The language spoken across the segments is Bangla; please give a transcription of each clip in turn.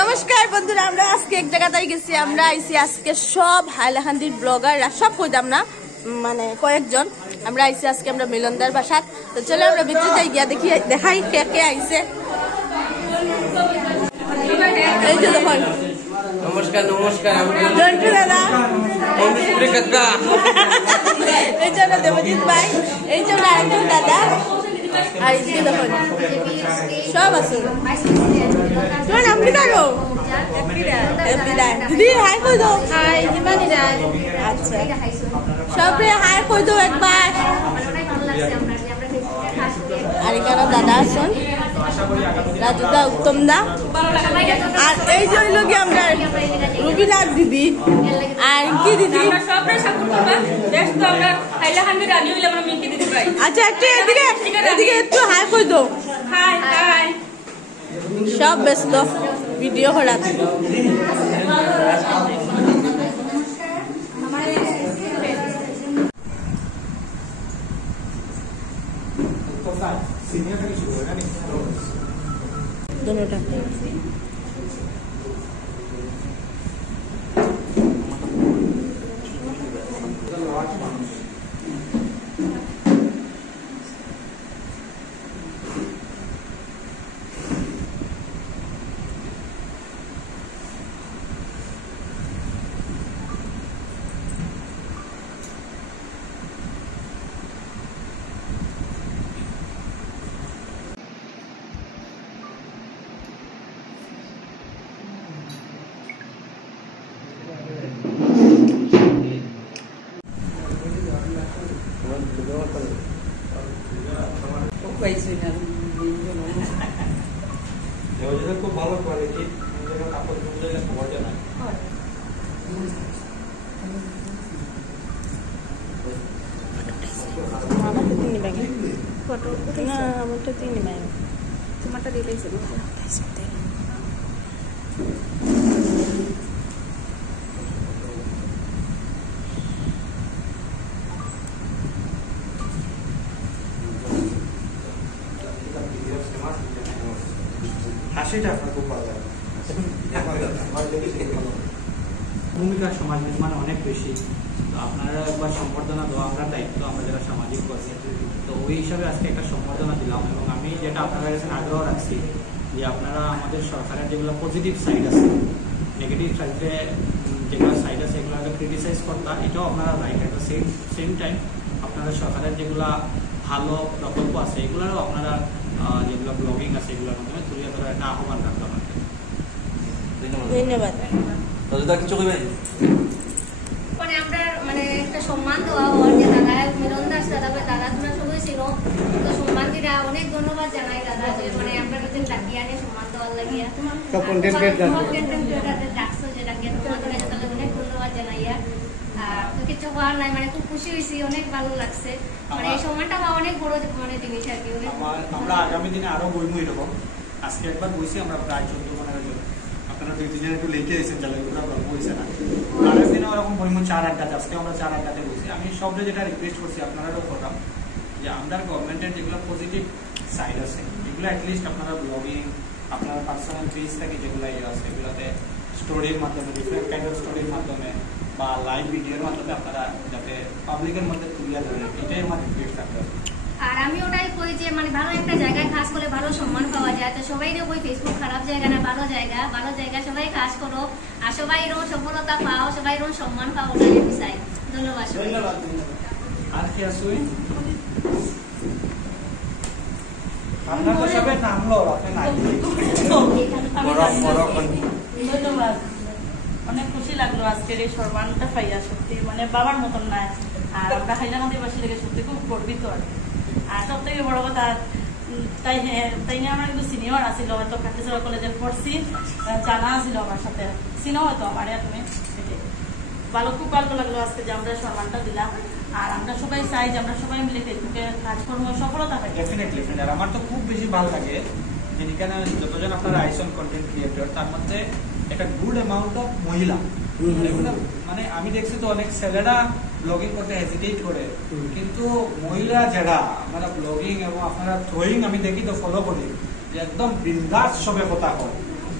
নমস্কার বন্ধুরা, আমরা আজকে এক জায়গায় গেছি। আমরা আইছি আজকে সব হাইলাকান্দির ব্লগাররা, সব কইতাম না মানে কয়েকজন। আমরা আইছি আজকে আমরা মিলনদার বাসাত। তো চলো আমরা ভিতরে যাই, গিয়া দেখি দেখাই কে কে আইছে। এই যে দেখুন, নমস্কার নমস্কার, জন্টু দাদা, এই যে দেবজিৎ ভাই, এই যে আরেকজন দাদা, আর এই যে দেখুন সব আছে। তোমার নাম কি দাঁড়ো? দিদি হাই কই দো। হাই হিমানি রায়। আচ্ছা, সবরে হাই কই দো একবার। আর এখানে দাদা আছেন, রাজুদা, উত্তম দা, আর এই যে হইল কি আমরা রুবিনা দিদি। আর কি দিদি? আচ্ছা, একটু এদিকে এদিকে একটু হাই কই দো। সব ব্যস্ত ভিডিও করার। दोनोटा খুব ভালো কোয়ালিটি, কাপড় সবার জানা। আমারটা চিনি ভাই, তোমারটা দিলেই হাসিটা আপনার খুব ভালো লাগে। ভূমিকা সমাজ নির্মাণ অনেক বেশি। তো আপনারা একবার সম্বর্ধনা দেওয়া আমরা দায়িত্ব, আমরা যারা সামাজিক কর্মী, তো ওই হিসাবে আজকে একটা সম্বর্ধনা দিলাম। এবং আমি যেটা আপনাদের কাছে আগ্রহ রাখছি যে আপনারা আমাদের সরকারের যেগুলো পজিটিভ সাইড আছে, নেগেটিভ সাইডে যেগুলো সাইড আছে এগুলোকে ক্রিটিসাইজ করতা, এটাও আপনারা রাইট। একটা সেম টাইম আপনারা সরকারের যেগুলো ভালো প্রকল্প আছে এগুলোরও আপনারা যেগুলো ব্লগিং আছে এগুলোর মাধ্যমে তুলে ধরার একটা আহ্বান রাখলাম। ধন্যবাদ। কিছু কইবেন? মানে আমরা মানে একটা সম্মান দেওয়া হওয়ার যে দাদা মিলন দাস দাদা দাদা তোমরা সবাই ছিল, তো সম্মান দিরা অনেক ধন্যবাদ জানাই দাদা যে মানে আমরা কাছে ডাকিয়া নিয়ে সম্মান দেওয়ার লাগিয়া কন্টেন্ট ক্রিয়েটরদের ডাকছো যে ডাকিয়া তোমাদের কাছে তাহলে অনেক ধন্যবাদ জানাইয়া। তো কিছু হওয়ার নাই, মানে খুব খুশি হয়েছি, অনেক ভালো লাগছে। মানে এই সম্মানটা হওয়া অনেক বড় মানে জিনিস আর কি। আমরা আগামী দিনে আরো বইমু এরকম। আজকে একবার বইছি আমরা প্রায় 14-15 জন। আপনারা 2-3 জন একটু লেটে এসেছেন, চালাই ওরা গল্প হয়েছে না। আগামী দিনে ওরকম বইমু 4 আড্ডাতে। আজকে আমরা 4 আড্ডাতে বইছি। আমি সবরে যেটা রিকোয়েস্ট করছি আপনারাও করলাম যে আমরা গভর্নমেন্টের যেগুলো পজিটিভ সাইড আছে এগুলো অ্যাটলিস্ট আপনারা ব্লগিং, আপনার পার্সোনাল পেজ থেকে যেগুলো আছে এগুলোতে স্টোরির মাধ্যমে, ডিফারেন্ট কাইন্ড অফ স্টোরির মাধ্যমে বা লাইভ ভিডিওর মাধ্যমে আপনারা যাতে পাবলিকের মধ্যে তুলে ধরেন, এটাই আমার রিকোয়েস্ট থাকবে। আর আমি ওটাই কই যে মানে ভালো একটা জায়গায় কাজ করলে ভালো সম্মান পাওয়া যায়। তো সবাই ওই ফেসবুক খারাপ জায়গা না, ভালো জায়গা সবাই কাজ করো আর সবাই সফলতা পাও, সবাই সম্মান পাও, ওটাই আমি চাই। ধন্যবাদ। আর কি আসুই আমরা তো সবাই নামলো আপনি নাই। ধন্যবাদ, অনেক খুশি লাগলো আজকের এই সম্মানটা পাইয়া। সত্যি মানে বাবার মতন নাই। আর আমরা হাইলাকান্দিবাসী লেগে সত্যি খুব গর্বিত আর কি। আর সব থেকে বড় কথা তাই নিয়ে আমার কিন্তু সিনিয়র আসছিল, হয়তো খাটিসরা কলেজে পড়ছি, জানা আসছিল আমার সাথে, চিনো হয়তো আমার তুমি। ভালো, খুব ভালো লাগলো আজকে যে আমরা সম্মানটা দিলাম। আর আমরা সবাই চাই যে আমরা সবাই মিলে ফেসবুকে কাজকর্ম সফলতা পাই। ডেফিনেটলি। আর আমার তো খুব বেশি ভালো লাগে যে এখানে যতজন আপনারা আইসন কন্টেন্ট ক্রিয়েটর, তার মধ্যে একটা গুড অ্যামাউন্ট অফ মহিলা। মানে আমি দেখছি তো অনেক ছেলেরা ব্লগিং করতে হেজিটেট করে, কিন্তু মহিলা যারা আপনারা ব্লগিং এবং আপনারা থ্রোয়িং আমি দেখি তো ফলো করি যে একদম বিন্দাস সবে কথা হয়।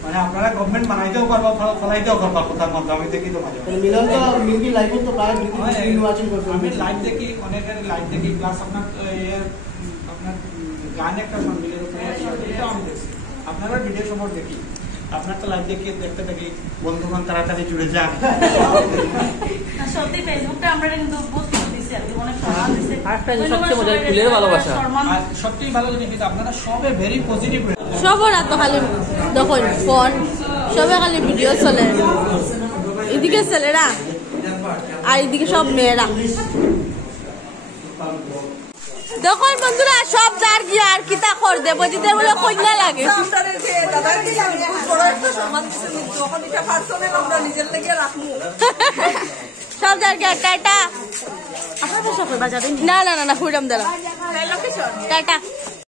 মানে আপনারা গভর্নমেন্ট বানাইতেও পারবা ফলাইতেও পারবা কোথার মধ্যে আমি দেখি তো মাঝে মাঝে। মিলন তো মিলকি লাইভ তো প্রায় ওয়াচিং করছে আমি লাইভ দেখি অনেকের লাইভ দেখি প্লাস আপনার আপনার গান একটা মিলের উপরে এটাও আমি দেখছি আপনারা ভিডিও সম্পর্ক দেখি আপনার তো লাইভ দেখি দেখতে দেখি বন্ধুগণ তাড়াতাড়ি জুড়ে যান। সত্যি ফেসবুকটা আমরা কিন্তু বহুত কিছু দিছি আর কি অনেক সম্মান দিছে আরেকটা জিনিস সবচেয়ে মজার ফুলের ভালোবাসা আর সবচেয়ে ভালো জিনিস কিন্তু আপনারা সবে ভেরি পজিটিভ সবার তো খালি দেখুন ফোন সবে খালি ভিডিও চলে এদিকে ছেলেরা আর এদিকে সব মেয়েরা দেখুন বন্ধুরা সব যার গিয়ে আর কিতা কর দেব যেদের বলে কন্যা লাগে সব যার গিয়ে টাটা না না না না হুইরাম দিলাম টাটা।